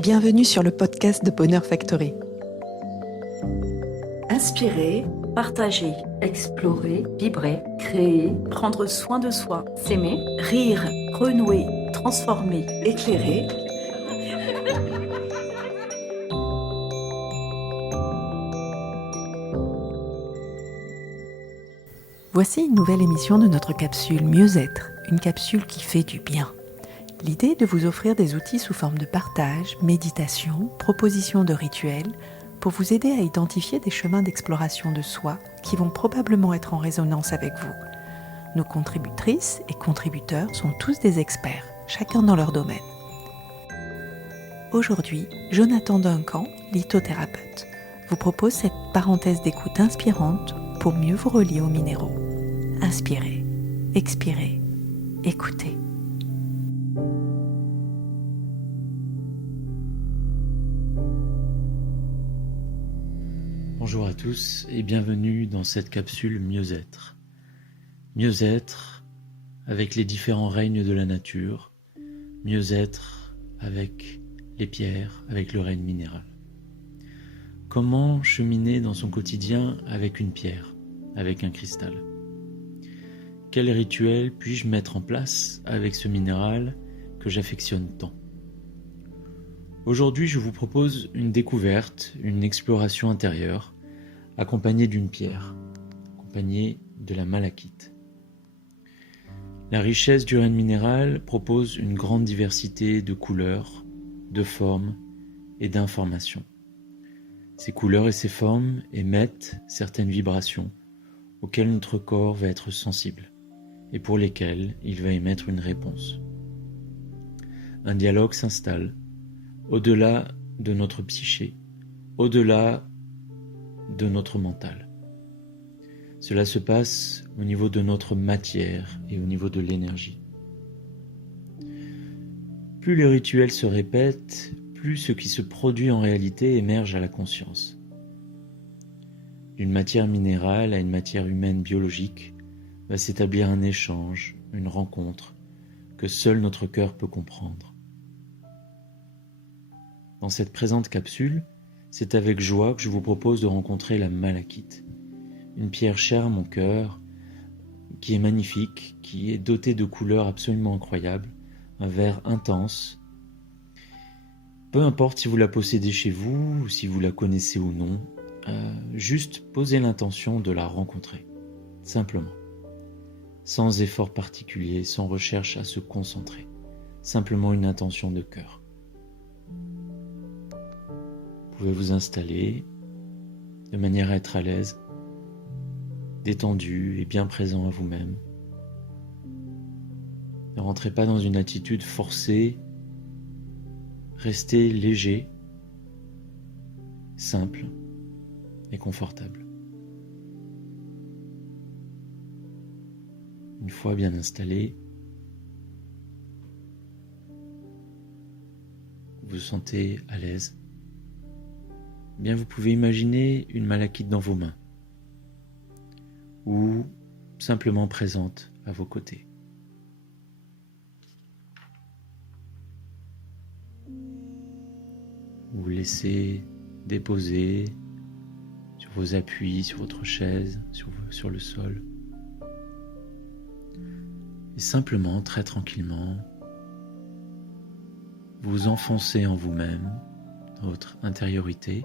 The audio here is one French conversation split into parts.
Bienvenue sur le podcast de Bonheur Factory. Inspirer, partager, explorer, vibrer, créer, prendre soin de soi, s'aimer, rire, renouer, transformer, éclairer. Voici une nouvelle émission de notre capsule Mieux-être, une capsule qui fait du bien. L'idée est de vous offrir des outils sous forme de partage, méditation, proposition de rituels, pour vous aider à identifier des chemins d'exploration de soi qui vont probablement être en résonance avec vous. Nos contributrices et contributeurs sont tous des experts, chacun dans leur domaine. Aujourd'hui, Jonathan Duncan, lithothérapeute, vous propose cette parenthèse d'écoute inspirante pour mieux vous relier aux minéraux. Inspirez, expirez, écoutez. Bonjour à tous et bienvenue dans cette capsule Mieux-être. Mieux-être avec les différents règnes de la nature, mieux-être avec les pierres, avec le règne minéral. Comment cheminer dans son quotidien avec une pierre, avec un cristal ? Quel rituel puis-je mettre en place avec ce minéral que j'affectionne tant ? Aujourd'hui, je vous propose une découverte, une exploration intérieure, accompagnée d'une pierre, accompagnée de la malachite. La richesse du règne minéral propose une grande diversité de couleurs, de formes et d'informations. Ces couleurs et ces formes émettent certaines vibrations auxquelles notre corps va être sensible et pour lesquelles il va émettre une réponse. Un dialogue s'installe au-delà de notre psyché, au-delà de notre mental. Cela se passe au niveau de notre matière et au niveau de l'énergie. Plus le rituel se répète, plus ce qui se produit en réalité émerge à la conscience. D'une matière minérale à une matière humaine biologique va s'établir un échange, une rencontre que seul notre cœur peut comprendre. Dans cette présente capsule, c'est avec joie que je vous propose de rencontrer la malachite, une pierre chère à mon cœur, qui est magnifique, qui est dotée de couleurs absolument incroyables, un vert intense. Peu importe si vous la possédez chez vous, ou si vous la connaissez ou non, juste posez l'intention de la rencontrer, simplement, sans effort particulier, sans recherche à se concentrer, simplement une intention de cœur. Vous pouvez vous installer de manière à être à l'aise, détendu et bien présent à vous-même. Ne rentrez pas dans une attitude forcée, restez léger, simple et confortable. Une fois bien installé, vous vous sentez à l'aise. Bien, vous pouvez imaginer une malachite dans vos mains ou simplement présente à vos côtés. Vous laissez déposer sur vos appuis, sur votre chaise, sur le sol. Et simplement, très tranquillement, vous enfoncez en vous-même, dans votre intériorité,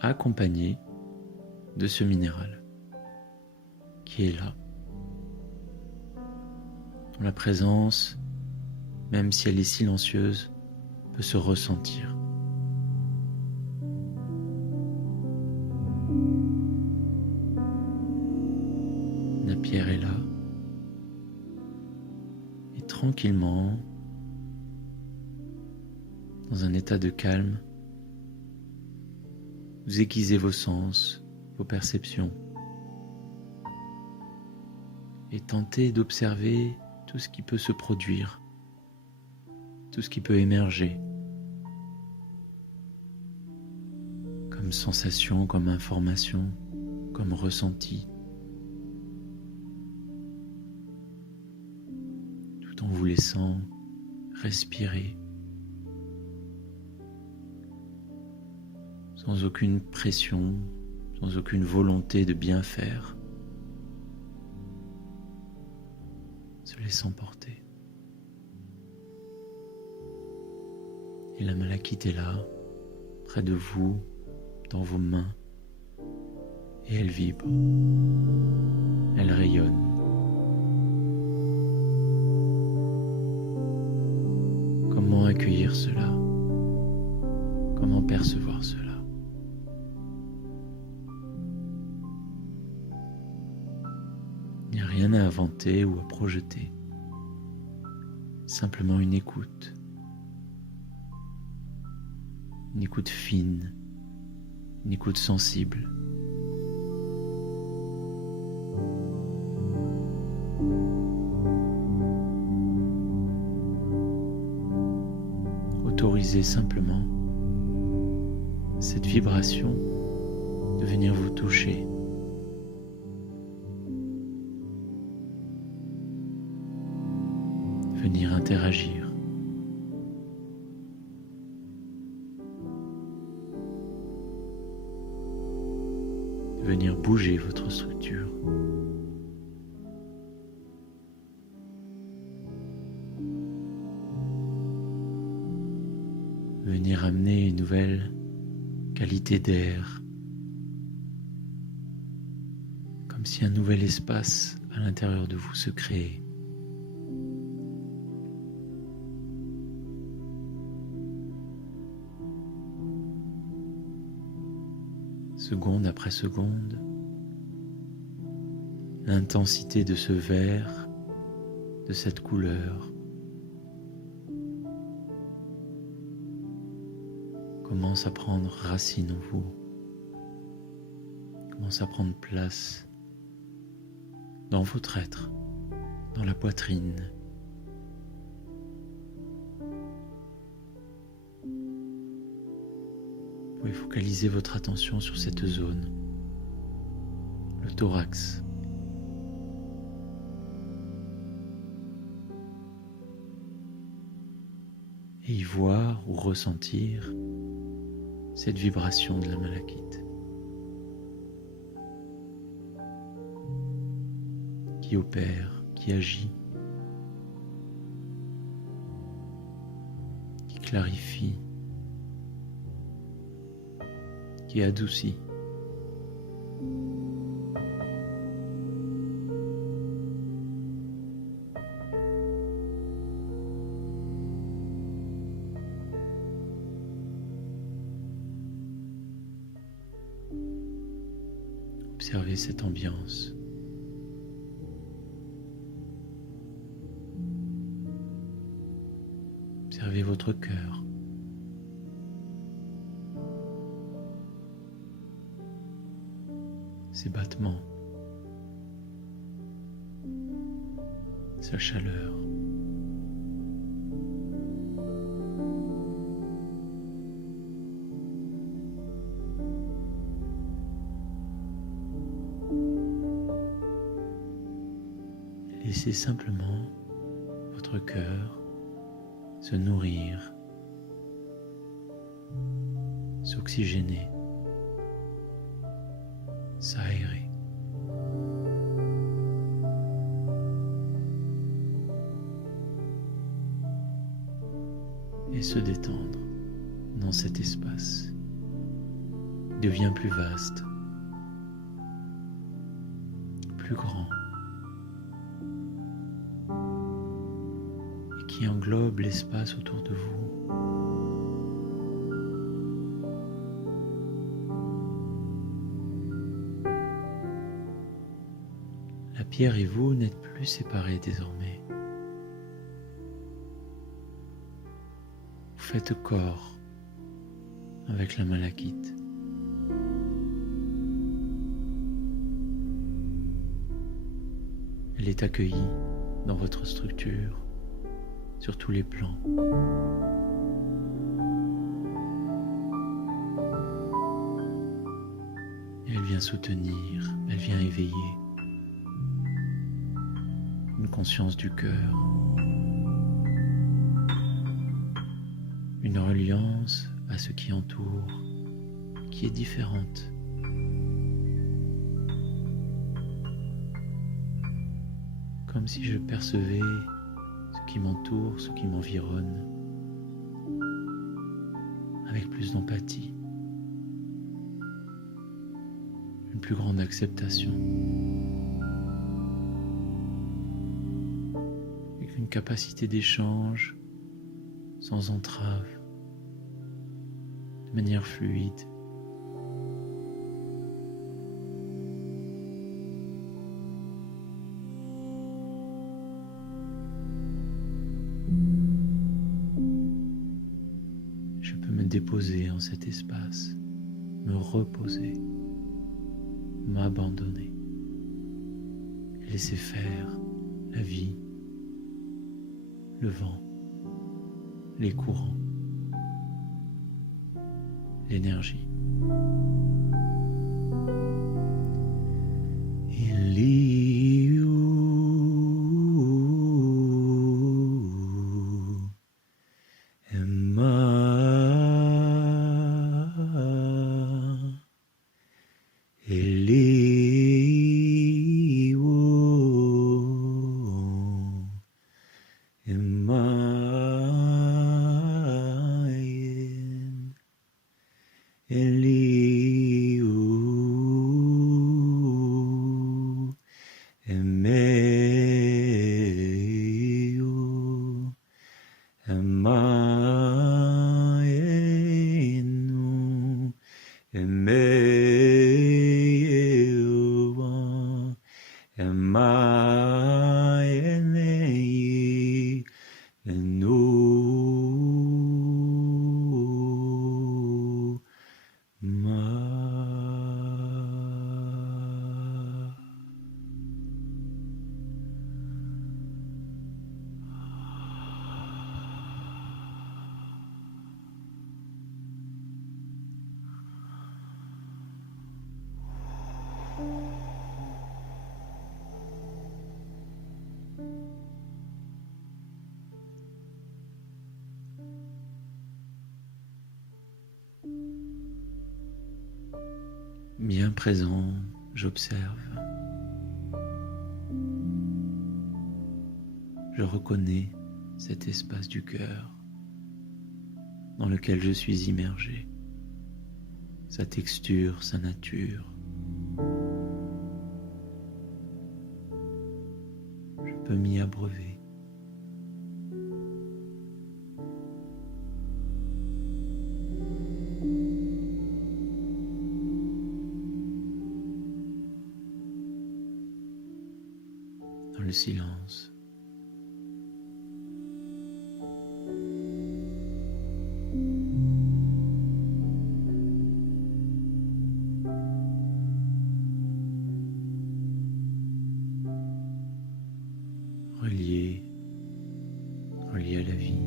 accompagné de ce minéral qui est là, dont la présence, même si elle est silencieuse, peut se ressentir. La pierre est là, et tranquillement, dans un état de calme, vous aiguisez vos sens, vos perceptions, et tentez d'observer tout ce qui peut se produire, tout ce qui peut émerger, comme sensation, comme information, comme ressenti, tout en vous laissant Respirez sans aucune pression, sans aucune volonté de bien faire, se laissant porter. Et la malachite est là, près de vous, dans vos mains, et elle vibre, elle rayonne. Comment accueillir cela? Comment percevoir cela? Il n'y a rien à inventer ou à projeter, simplement une écoute fine, une écoute sensible. Autorisez simplement cette vibration de venir vous toucher. Venir interagir. Venir bouger votre structure. Venir amener une nouvelle qualité d'air, comme si un nouvel espace à l'intérieur de vous se créait. Seconde après seconde, l'intensité de ce vert, de cette couleur, commence à prendre racine en vous, commence à prendre place dans votre être, dans la poitrine. Vous pouvez focaliser votre attention sur cette zone, le thorax. Et y voir ou ressentir cette vibration de la malachite qui opère, qui agit, qui clarifie, qui adoucit. Observez cette ambiance. Observez votre cœur. Ses battements, sa chaleur. Laissez simplement votre cœur se nourrir, s'oxygéner, s'aérer. Et se détendre dans cet espace. Il devient plus vaste, plus grand, et qui englobe l'espace autour de vous. La pierre et vous n'êtes plus séparés désormais. Vous faites corps avec la malachite. Elle est accueillie dans votre structure sur tous les plans. Et elle vient soutenir, elle vient éveiller une conscience du cœur, une reliance à ce qui entoure, qui est différente. Comme si je percevais ce qui m'entoure, ce qui m'environne, avec plus d'empathie, une plus grande acceptation, avec une capacité d'échange sans entrave, de manière fluide. Je peux me déposer en cet espace, me reposer, m'abandonner et laisser faire la vie, le vent, les courants, l'énergie. Bien présent, j'observe. Je reconnais cet espace du cœur dans lequel je suis immergé, sa texture, sa nature. Je peux m'y abreuver. Dans le silence. Relié à la vie,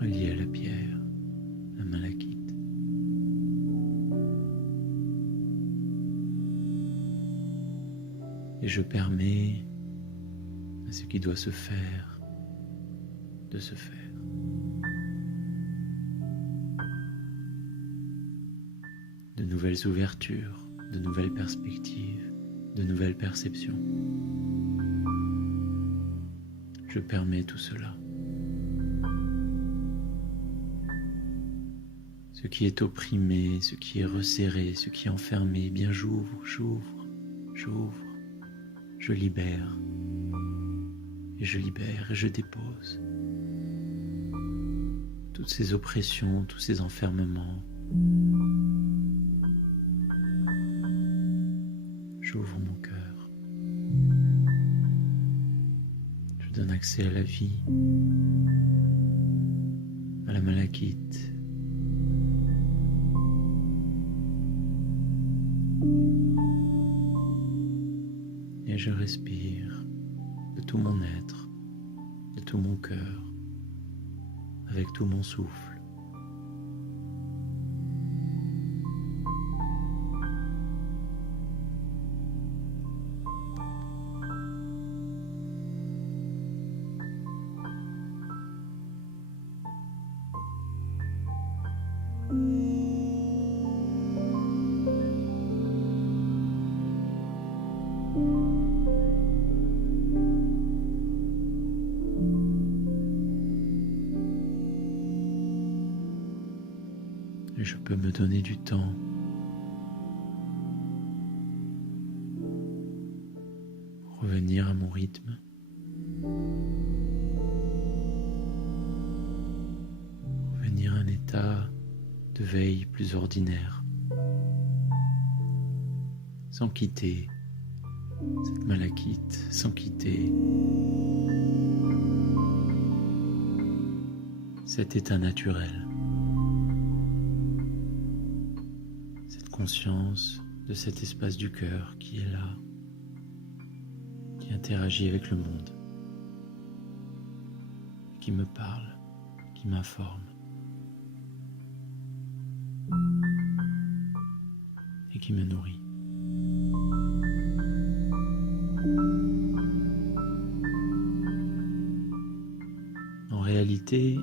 relié à la pierre, la malachite. Et je permets à ce qui doit se faire de se faire. De nouvelles ouvertures, de nouvelles perspectives, de nouvelles perceptions. Je permets tout cela. Ce qui est opprimé, ce qui est resserré, ce qui est enfermé, eh bien j'ouvre, je libère, et je dépose. Toutes ces oppressions, tous ces enfermements. J'ouvre mon cœur. Je donne accès à la vie, à la malachite. Et je respire de tout mon être, de tout mon cœur, avec tout mon souffle. et je peux me donner du temps pour revenir à mon rythme. Revenir à un état de veille plus ordinaire, sans quitter cette malachite, sans quitter cet état naturel, cette conscience de cet espace du cœur qui est là, qui interagit avec le monde, qui me parle, qui m'informe et qui me nourrit. En réalité,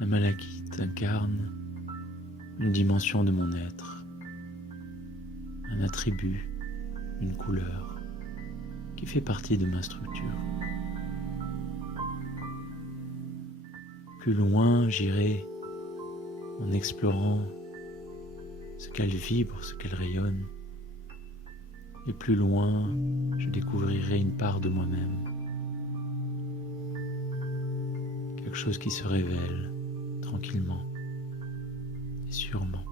la malachite incarne une dimension de mon être, un attribut, une couleur qui fait partie de ma structure. Plus loin j'irai en explorant ce qu'elle vibre, ce qu'elle rayonne, et plus loin je découvrirai une part de moi-même, quelque chose qui se révèle tranquillement et sûrement,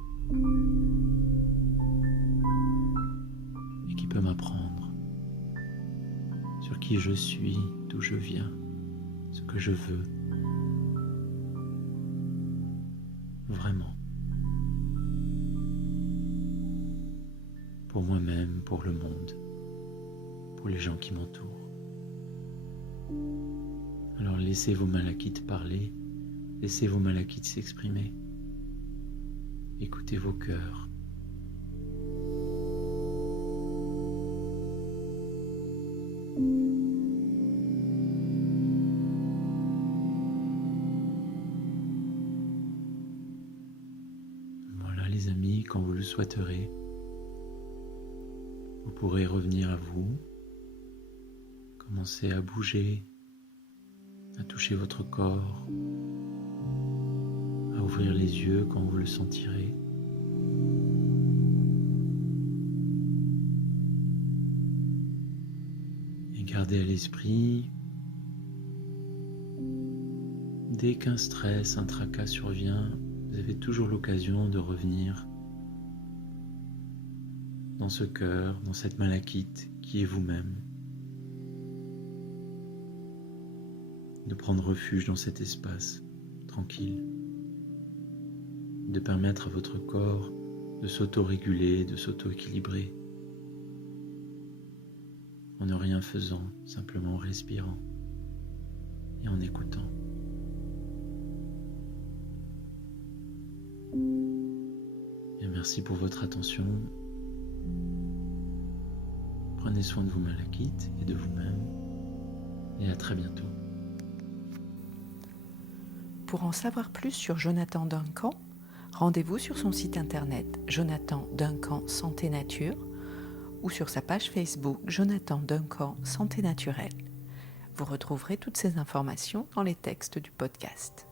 et qui peut m'apprendre sur qui je suis, d'où je viens, ce que je veux, vraiment, pour moi-même, pour le monde, pour les gens qui m'entourent. Alors laissez vos malachites parler, laissez vos malachites s'exprimer, écoutez vos cœurs. Voilà les amis, quand vous le souhaiterez, vous pourrez revenir à vous, commencer à bouger, à toucher votre corps, à ouvrir les yeux quand vous le sentirez. Et gardez à l'esprit, dès qu'un stress, un tracas survient, vous avez toujours l'occasion de revenir dans ce cœur, dans cette malachite qui est vous-même, de prendre refuge dans cet espace tranquille, de permettre à votre corps de s'auto-réguler, de s'auto-équilibrer, en ne rien faisant, simplement en respirant et en écoutant. Et merci pour votre attention. Prenez soin de vos malachites et de vous-même, et à très bientôt. Pour en savoir plus sur Jonathan Duncan, rendez-vous sur son site internet Jonathan Duncan Santé Nature ou sur sa page Facebook Jonathan Duncan Santé Naturelle. Vous retrouverez toutes ces informations dans les textes du podcast.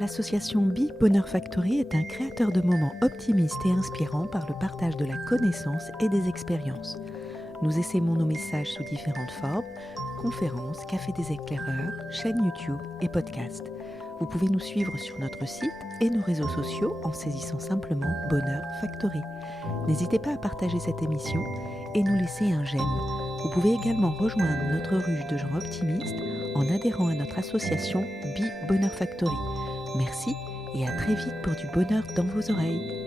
L'association Be Bonheur Factory est un créateur de moments optimistes et inspirants par le partage de la connaissance et des expériences. Nous essaimons nos messages sous différentes formes, conférences, café des éclaireurs, chaîne YouTube et podcast. Vous pouvez nous suivre sur notre site et nos réseaux sociaux en saisissant simplement Bonheur Factory. N'hésitez pas à partager cette émission et nous laisser un j'aime. Vous pouvez également rejoindre notre ruche de gens optimistes en adhérant à notre association Be Bonheur Factory. Merci et à très vite pour du bonheur dans vos oreilles.